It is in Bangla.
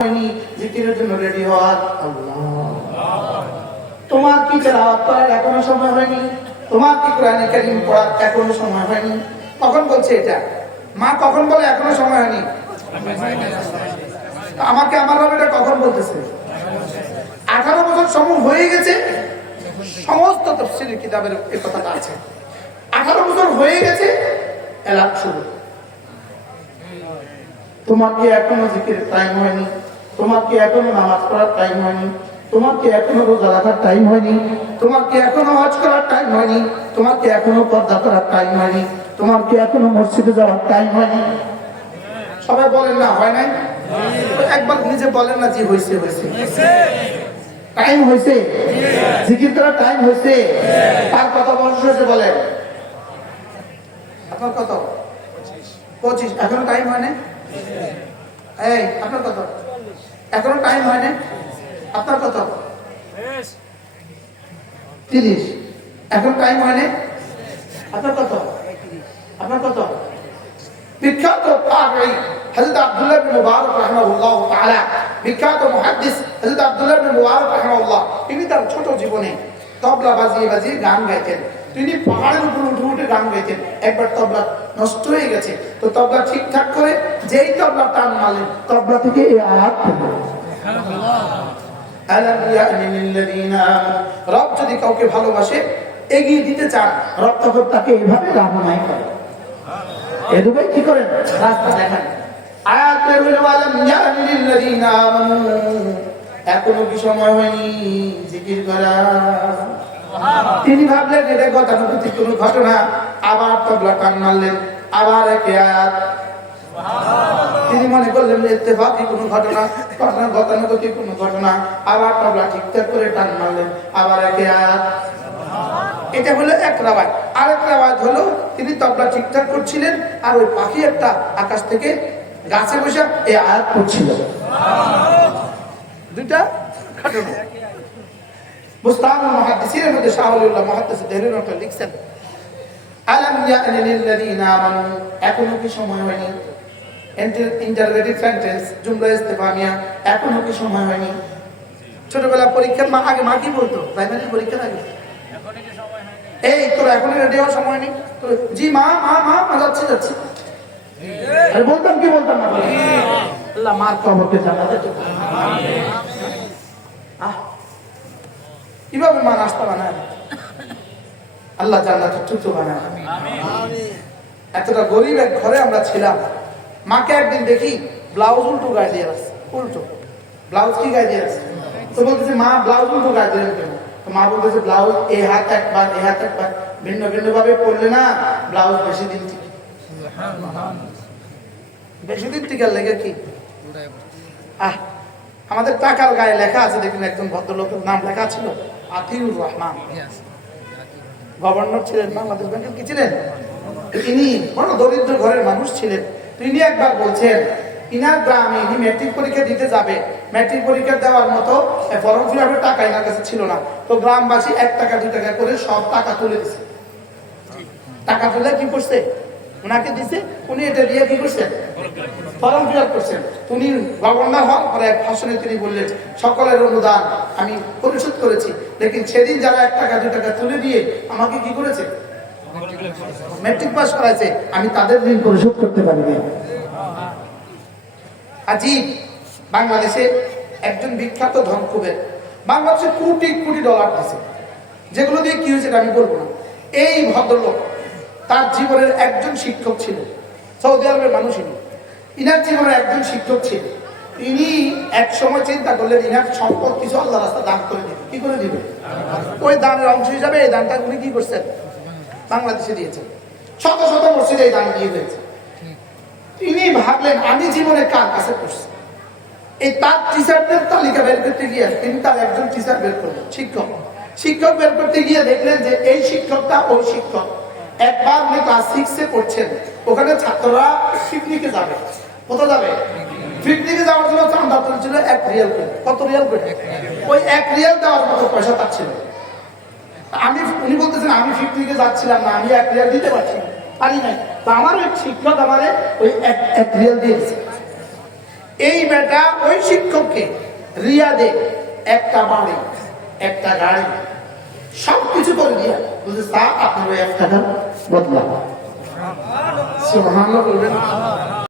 জিকিরের জন্য রেডি হওয়ার। তোমার কি তেলাওয়াত করার এখনো সময় হয়নি? তোমার কি কোরআনে কারীম পড়ার এখনো সময় হয়নি? কখন বলছে এটা? মা কখন বলে এখনো সময় হয়নি? আমাকে আমার রব এটা কখন বলতেছে? 18 বছর সময় হয়ে গেছে। সমস্ত তাফসীরের কিতাবের এই কথাটা আছে। 18 বছর হয়ে গেছে, এলান শুরু। তোমার কি এখনো জিকিরের টাইম হয়নি? তোমার কি এখনো নামাজ পড়ার টাইম হয়নি? তোমার কি এখনো রোজা রাখার টাইম হয়নি? তোমার কি এখনো হজ করার টাইম হয়নি? তোমার কি এখনো পর্দা করার টাইম হয়নি? তোমার কি এখনো মসজিদে যাওয়ার টাইম হয়নি? সবাই বলেন না হয় নাই? একবার নিজে বলেন না যে হয়েছে হয়েছে। টাইম হয়েছে, জিকির করার টাইম হয়েছে। আর কত বয়স হয়েছে বলেন? আপনার কত? 25। এখনো টাইম হয় না? এই আপনার কত? এখনো টাইম হয় না? আপনার কত? 30। এখন টাইম হয় না? আপনার কত? আপনার কত? বিখ্যাত তাবেঈ হযরত আব্দুল্লাহ ইবনে মুবারক রাহিমাহুল্লাহ তাআলা, বিখ্যাত মুহাদ্দিস হযরত আব্দুল্লাহ ইবনে মুবারক রাহিমাহুল্লাহ, তিনি তার ছোট জীবনে তবলা বাজিয়ে বাজিয়ে গান গাইতেন। তিনি পাহাড়ের উপর উঠে উঠে গান গাইতেন। একবার তবলা নষ্ট হয়ে গেছে, তো তবলা ঠিকঠাক করে যেই তবলা টান মারলেন, তবলা থেকে এই আয়াত রব যদি কাউকে ভালোবাসে, এগিয়ে দিতে চান, রব তখন তাকে এইভাবে রাহনাই করে। এভাবে কি করেন? রাস্তা দেখান। এখনো কি সময় হয়নি জিকির করা? তিনি ভাবলেন এটা গতানুগতিক কোন ঘটনা, আবার তবলা টান মারলেন, আবার একে আয়াত। তিনি মনে করলেন ইত্তেফাকি কোনো ঘটনা, গতানুগতিক কোনো ঘটনা, আবার তবলা ঠিকঠাক করে টান মারলেন, আবার একে আয়াত। এটা হলো এক রাওয়ায়াত। আরেক রাওয়ায়াত হলো তিনি তবলা ঠিকঠাক করছিলেন, আর ওই পাখি একটা আকাশ থেকে গাছে বসে এই আয়াত পড়ছিল। দুইটা ঘটনা। মুস্তাহাবুল মুহাদ্দিসিনের মধ্যে শাহুল্লাহ মুহাদ্দিস দেহরির একটা লিখছেন, আলাম ইয়ানি লিল্লাযিনা আমানু, এখনো কি সময় হয়নি? ইন্টারোগেটিভ সেন্টেন্স, জুমলা ইস্তেফহামিয়া, এখনো কি সময় হয়নি? ছোটবেলা পরীক্ষার আগে মা কি বলতো? প্রাইমারি পরীক্ষার আগে, এই তোর এখনই রেডি হওয়ার সময় নেই। জি মা মা মা মা যাচ্ছি যাচ্ছি। আরে বলতাম কি বলতাম না? আল্লাহ মার কবরকে জানাতে তো কিভাবে মা নাস্তা বানায়, আল্লাহ জান্নাতের চুচু বানায়। এতটা গরিব এক ঘরে আমরা ছিলাম। মাকে একদিন দেখি ব্লাউজ উল্টো গায়ে দিয়ে আসছে, উল্টো ব্লাউজ কি গায়ে দিয়ে আসছে। তো বলতেছে মা ব্লাউজ উল্টো গায়ে দিলেন কেন? তো মা বলতেছে ব্লাউজ এই হাত একবার এই হাত একবার ভিন্ন ভিন্ন ভাবে পড়লে না ব্লাউজ বেশি দিন থেকে, বেশি দিন থেকে লেগে কি আমাদের টাকার গায়ে লেখা আছে, দেখুন একজন ভদ্রলোকের নাম লেখা ছিল আতিউর রহমান, গভর্নর ছিলেন বাংলাদেশ ব্যাংকের। কি ছিলেন? তিনি বড় দরিদ্র ঘরের মানুষ ছিলেন। তিনি একবার বলছেন ইনার গ্রামে ইনি ম্যাট্রিক পরীক্ষা দিতে যাবে, ম্যাট্রিক পরীক্ষা দেওয়ার মতো ফর্ম ফিল আপের টাকা এনার কাছে ছিল না। তো গ্রামবাসী 1 টাকা 2 টাকা করে সব টাকা তুলে দিছে। টাকা তুলে কি করছে? ওনাকে দিছে। উনি এটা দিয়ে কি করছেন? ফর্ম ফিল আপ করছেন। উনি গভর্নর হওয়ার পরে এক ভাষণে তিনি বললেন সকলের অনুদান আমি পরিশোধ করেছি, লেকিন সেদিন যারা 1 টাকা 2 টাকা তুলে দিয়ে আমাকে কি করেছে, ম্যাট্রিক পাস করাইছে, আমি তাদের ঋণ পরিশোধ করতে পারিনি। আজিব, বাংলাদেশে একজন বিখ্যাত ধনকুবের বাংলাদেশে কোটি কোটি ডলার দিয়েছে, যেগুলো দিয়ে কি হয়েছে আমি বলবো না। এই ভদ্রলোক তার জীবনের একজন শিক্ষক ছিল, সৌদি আরবের মানুষই। ইনার জীবনের একজন শিক্ষক ছিল। তিনি এক সময় চিন্তা করলেন ইনার সম্পদ কিছু আল্লাহ রাস্তা দান করে দিবে। কি করে দিবে? ওই দানের অংশ হিসাবে এই দানটা উনি কি করছেন? বাংলাদেশে দিয়েছেন। শত শত মসজিদে এই দান দিয়ে দিয়েছে। তিনি ভাবলেন আমি জীবনে কার কাছে পড়ছি। এই তার টিচারদের তালিকা বের করতে গিয়ে তিনি তার একজন টিচার বের করলেন, শিক্ষক। শিক্ষক বের করতে গিয়ে দেখলেন যে এই শিক্ষকটা ওই শিক্ষক। একবার উনি ক্লাস 6-এ পড়ছেন, ওখানে ছাত্ররা পিকনিকে যাবে। কোথাও যাবে? পিকনিকে যাওয়ার জন্য চাঁদা তুলছিল 1 রিয়াল করে। কত রিয়াল করে? ওই 1 রিয়াল দেওয়ার মতো পয়সা তার ছিল। উনি বলতেছেন আমি পিকনিকে যাচ্ছিলাম না, আমি 1 রিয়াল দিতে পারছি না, পারি নাই। তো আমার ওই শিক্ষক আমারে ওই 1 রিয়াল দিয়েছে। এই বেটা ওই শিক্ষককে রিয়াদে একটা বাড়ি, একটা গাড়ি, সবকিছু করে দিয়া বুঝে স্যার আপনার ওই 1 টাকা বদলা। সুবহানাল্লাহ বলবেন।